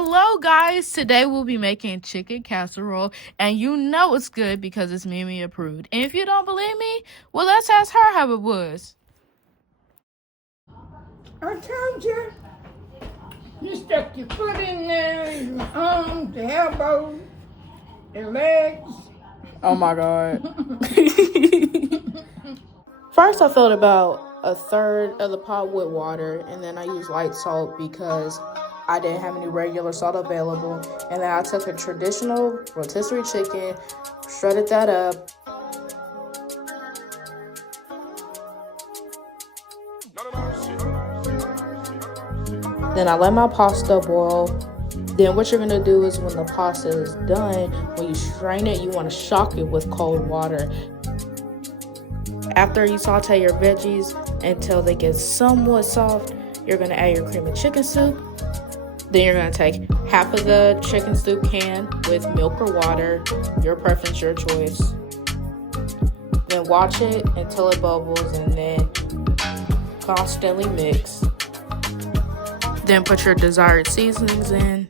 Hello guys, today we'll be making chicken casserole and you know it's good because it's Mimi approved. And if you don't believe me, well let's ask her how it was. I told you, you stuck your foot in there, your arms, the elbows, the legs. Oh my god. First I filled about a third of the pot with water and then I used light salt because I didn't have any regular salt available. And then I took a traditional rotisserie chicken, shredded that up. Then I let my pasta boil. Then what you're gonna do is when the pasta is done, when you strain it, you wanna shock it with cold water. After you saute your veggies until they get somewhat soft, you're gonna add your cream of chicken soup. Then you're gonna take half of the chicken soup can with milk or water, your preference, your choice. Then watch it until it bubbles and then constantly mix. Then put your desired seasonings in.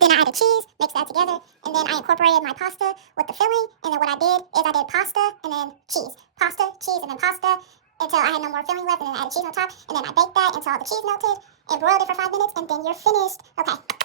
Then I added cheese, mixed that together, and then I incorporated my pasta with the filling, and then what I did is I did pasta and then cheese, and then pasta, until I had no more filling left, and then I added cheese on top, and then I baked that until all the cheese melted, and broiled it for 5 minutes, and then you're finished. Okay.